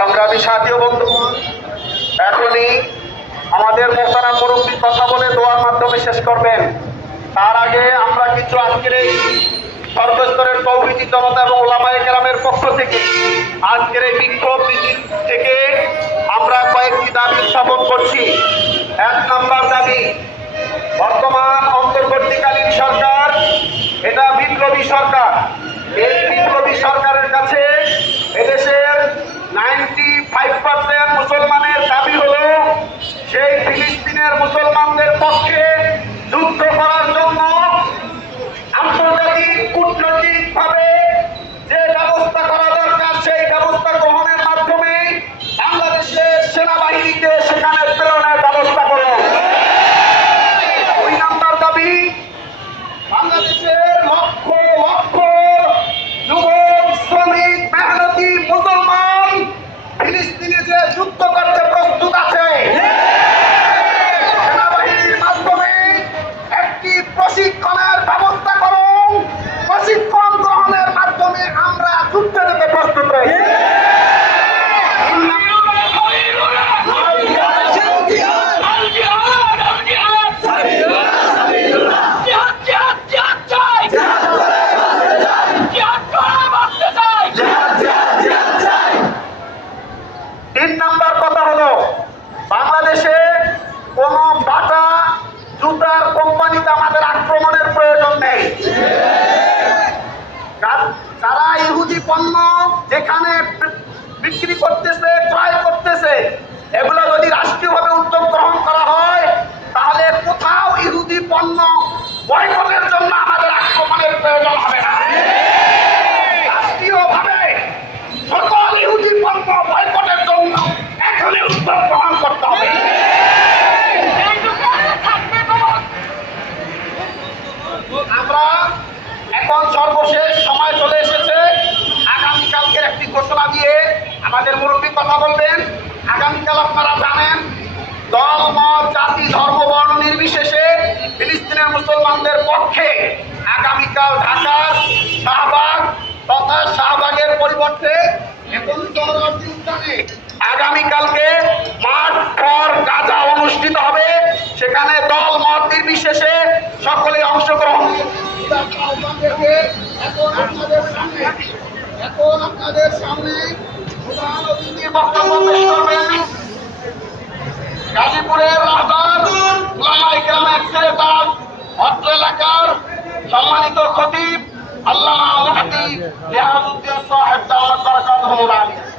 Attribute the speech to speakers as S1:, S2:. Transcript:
S1: সংগ্রামী সাথী ও বন্ধুগণ এখনই আমাদের মোহতারাম মুরব্বী কথা বলে দোয়ার মাধ্যমে শেষ করবেন। তার আগে আমরা কিছু আজকের এই সর্বস্তরের তৌহিদি জনতা এবং ওলামায়ে গ্রামের পক্ষ থেকে আজকের এই বিক্ষোভ মিছিল থেকে আমরা কয়েকটি দাবি উত্থাপন করছি। এক নম্বর দাবি, বর্তমান অন্তর্বর্তীকালীন সরকার, এটা বিপ্লবী সরকার। এই বিপ্লবী সরকারের কাছে এদেশের নাইনটি ফাইভ পার্সেন্ট মুসলমানের দাবি হলো সেই ফিলিস্তিনের মুসলমানদের পক্ষে যুদ্ধ করার জন্য তিন নাম্বার কথা হলো, বাংলাদেশে কোন বাটা জুতার কোম্পানিতে আমাদের আক্রমণের প্রয়োজন নেই। তারা ইহুদি পণ্য যেখানে বিক্রি করতেছে, ক্রয় করতেছে, এগুলো যদি রাষ্ট্রীয়ভাবে উদ্যোগ গ্রহণ করা হয় তাহলে কোথাও ইহুদি পণ্য বয়কটের জন্য আমাদের আক্রমণের প্রয়োজন হবে না রাষ্ট্রীয়ভাবে সকল ইহুদি পণ্য বয়কটের জন্য এখনই উদ্যোগ গ্রহণ করতে হবে আমরা এখন সর্বশেষ সময় চলে এসেছে আগামীকালকের একটি ঘোষণা দিয়ে আমাদের মুরব্বী কথা বলবেন। আগামীকাল আপনারা জানেন, দল, মত, জাতি, ধর্ম, বর্ণ নির্বিশেষে ফিলিস্তিনের মুসলমানদের পক্ষে আগামীকাল ঢাকার শাহবাগ তথা শাহবাগের পরিবর্তে আগামীকালকে মাঠ ফর গাজা অনুষ্ঠিত হবে। সেখানে দল, মত নির্বিশেষে সকলে অংশগ্রহণ। আপনাদের সামনে এখন আপনাদের সামনে প্রধান অতিথি বক্তব্য পেশ করবেন গাজীপুরের অত্র এলাকার সম্মানিত খতিব আল্লাহ মুফতি লিয়াকতুদ্দিন সাহেব দাওয়াত বারাকাতুহু আলাইহি